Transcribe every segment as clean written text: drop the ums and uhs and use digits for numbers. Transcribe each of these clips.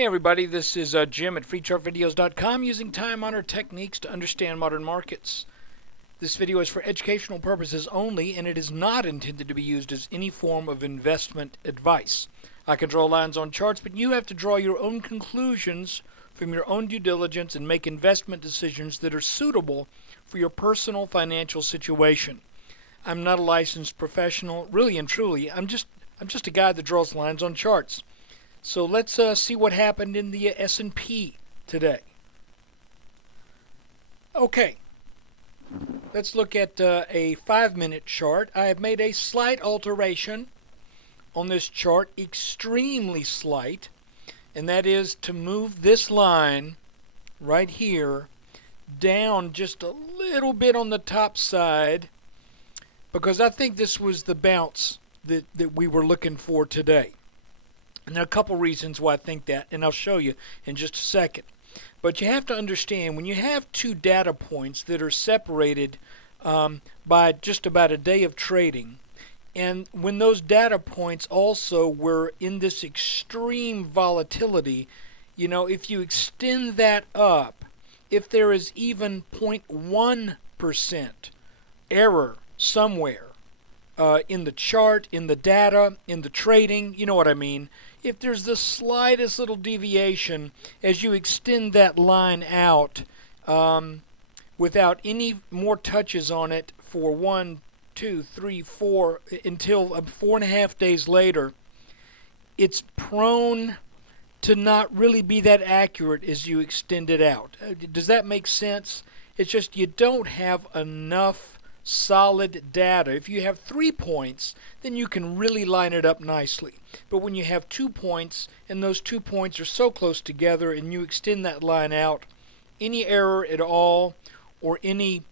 Hey everybody, this is Jim at FreeChartVideos.com using time-honored techniques to understand modern markets. This video is for educational purposes only, and it is not intended to be used as any form of investment advice. I can draw lines on charts, but you have to draw your own conclusions from your own due diligence and make investment decisions that are suitable for your personal financial situation. I'm not a licensed professional, really and truly. I'm just a guy that draws lines on charts. So let's see what happened in the S&P today. Okay, let's look at a 5-minute chart. I have made a slight alteration on this chart, extremely slight, and that is to move this line right here down just a little bit on the top side, because I think this was the bounce that we were looking for today. And there are a couple reasons why I think that, and I'll show you in just a second. But you have to understand, when you have two data points that are separated by just about a day of trading, and when those data points also were in this extreme volatility, you know, if you extend that up, if there is even 0.1% error somewhere in the chart, in the data, in the trading, you know what I mean. If there's the slightest little deviation as you extend that line out without any more touches on it for 1, 2, 3, 4 until 4.5 days later, it's prone to not really be that accurate as you extend it out. Does that make sense? It's just you don't have enough solid data. If you have 3 points, then you can really line it up nicely. But when you have 2 points, and those 2 points are so close together, and you extend that line out, any error at all, or any,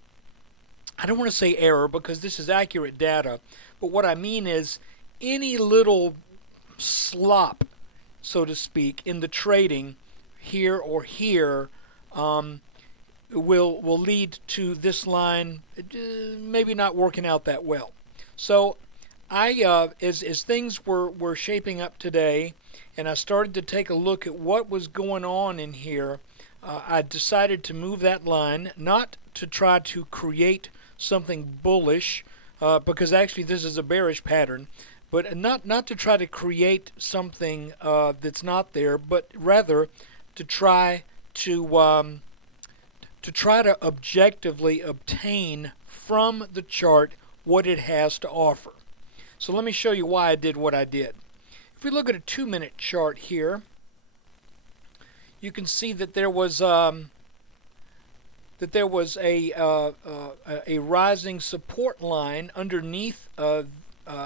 I don't want to say error because this is accurate data, but what I mean is any little slop, so to speak, in the trading here or here, will lead to this line maybe not working out that well. So I, as things were shaping up today, and I started to take a look at what was going on in here, I decided to move that line, not to try to create something bullish, because actually this is a bearish pattern, but not to try to create something that's not there, but rather to try to objectively obtain from the chart what it has to offer. So let me show you why I did what I did. If we look at a 2-minute chart here, you can see that there was a rising support line underneath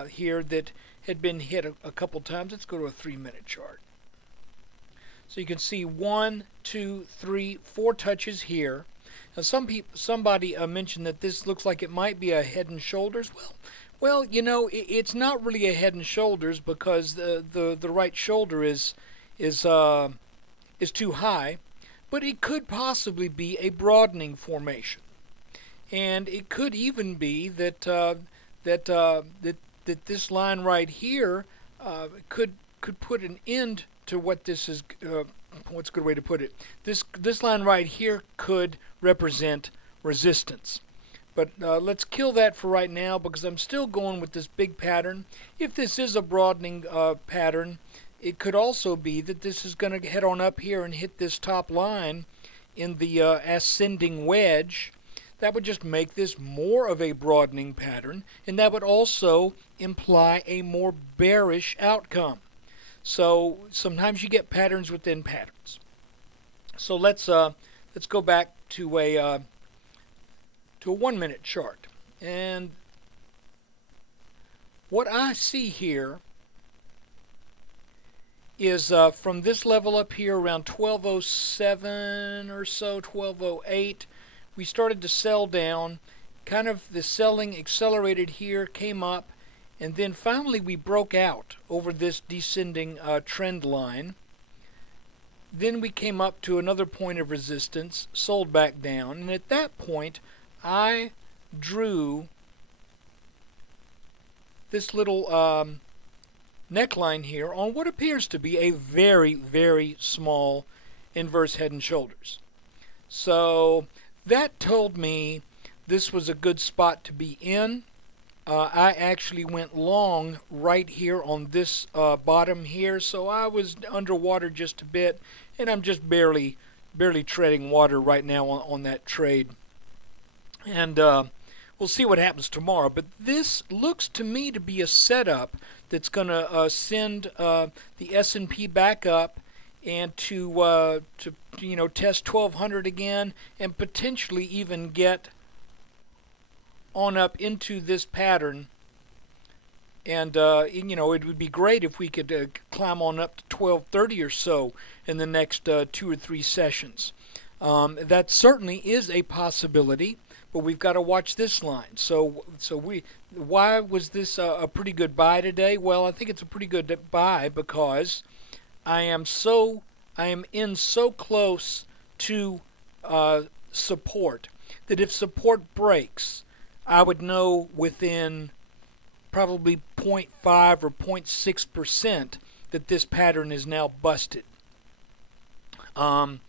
here that had been hit a couple times. Let's go to a 3-minute chart. So you can see 1, 2, 3, 4 touches here. Now somebody mentioned that this looks like it might be a Head and Shoulders. Well, you know, it's not really a Head and Shoulders because the right shoulder is too high, but it could possibly be a broadening formation, and it could even be that that this line right here could put an end to what this is. What's a good way to put it? This line right here could represent resistance. But let's kill that for right now because I'm still going with this big pattern. If this is a broadening pattern, it could also be that this is going to head on up here and hit this top line in the ascending wedge. That would just make this more of a broadening pattern, and that would also imply a more bearish outcome. So sometimes you get patterns within patterns. So let's go back to a 1-minute chart, and what I see here is from this level up here around 1207 or so, 1208, we started to sell down. Kind of the selling accelerated here, came up, and then finally we broke out over this descending trend line. Then we came up to another point of resistance, sold back down, and at that point I drew this little neckline here on what appears to be a very, very small inverse head and shoulders. So that told me this was a good spot to be in. I actually went long right here on this bottom here, so I was underwater just a bit, and I'm just barely treading water right now on that trade. And we'll see what happens tomorrow. But this looks to me to be a setup that's going to send the S&P back up and to test 1200 again, and potentially even get on up into this pattern. And it would be great if we could climb on up to 1230 or so in the next 2 or 3 sessions. That certainly is a possibility, but we've got to watch this line. Why was this a pretty good buy today? Well, I think it's a pretty good buy because I am in so close to support that if support breaks, I would know within probably 0.5 or 0.6% that this pattern is now busted. And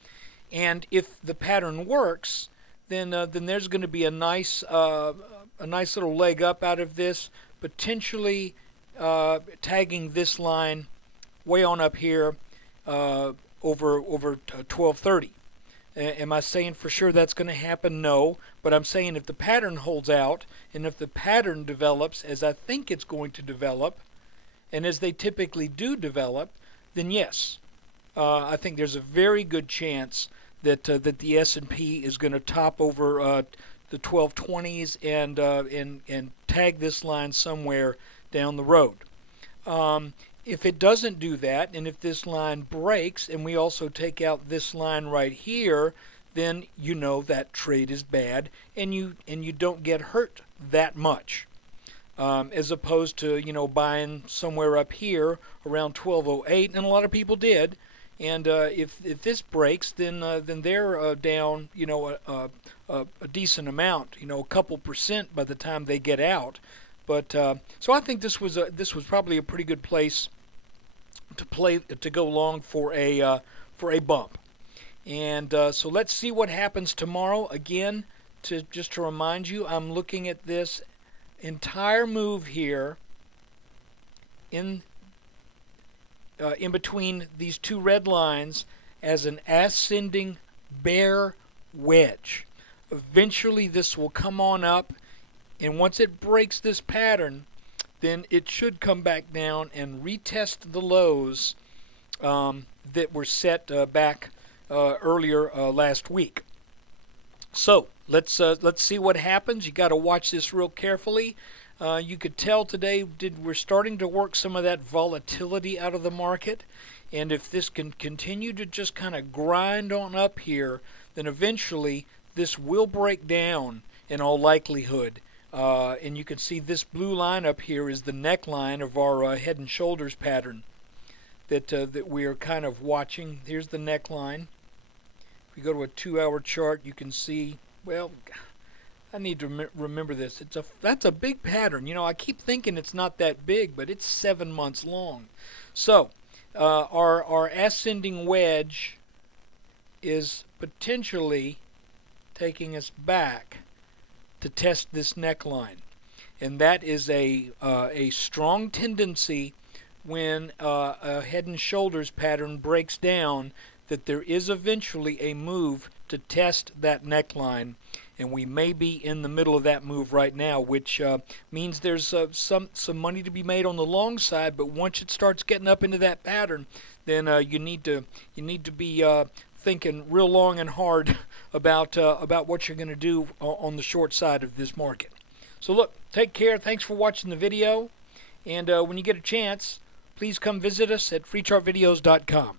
if the pattern works, then there's going to be a nice little leg up out of this, potentially tagging this line way on up here over 1230. Am I saying for sure that's going to happen? No, but I'm saying if the pattern holds out and if the pattern develops as I think it's going to develop, and as they typically do develop, then yes, I think there's a very good chance that the S&P is going to top over the 1220s and tag this line somewhere down the road. If it doesn't do that, and if this line breaks, and we also take out this line right here, then you know that trade is bad, and you don't get hurt that much, as opposed to buying somewhere up here around 1208, and a lot of people did. And if this breaks, then they're down a decent amount, a couple percent by the time they get out. But so I think this was probably a pretty good place to go long for a bump. And so let's see what happens tomorrow. Again, just to remind you, I'm looking at this entire move here in between these two red lines as an ascending bear wedge. Eventually this will come on up, and once it breaks this pattern, then it should come back down and retest the lows that were set back earlier last week. So let's see what happens. You got to watch this real carefully. You could tell today we're starting to work some of that volatility out of the market, and if this can continue to just kind of grind on up here, then eventually this will break down in all likelihood. And you can see this blue line up here is the neckline of our head and shoulders pattern that we are kind of watching. Here's the neckline. If we go to a 2-hour chart, you can see, well, I need to remember this. That's a big pattern. I keep thinking it's not that big, but it's 7 months long. So our ascending wedge is potentially taking us back to test this neckline, and that is a strong tendency when a head and shoulders pattern breaks down, that there is eventually a move to test that neckline, and we may be in the middle of that move right now, which means there's some money to be made on the long side. But once it starts getting up into that pattern, then you need to be thinking real long and hard about what you're going to do on the short side of this market. So look, take care. Thanks for watching the video, and when you get a chance, please come visit us at freechartvideos.com.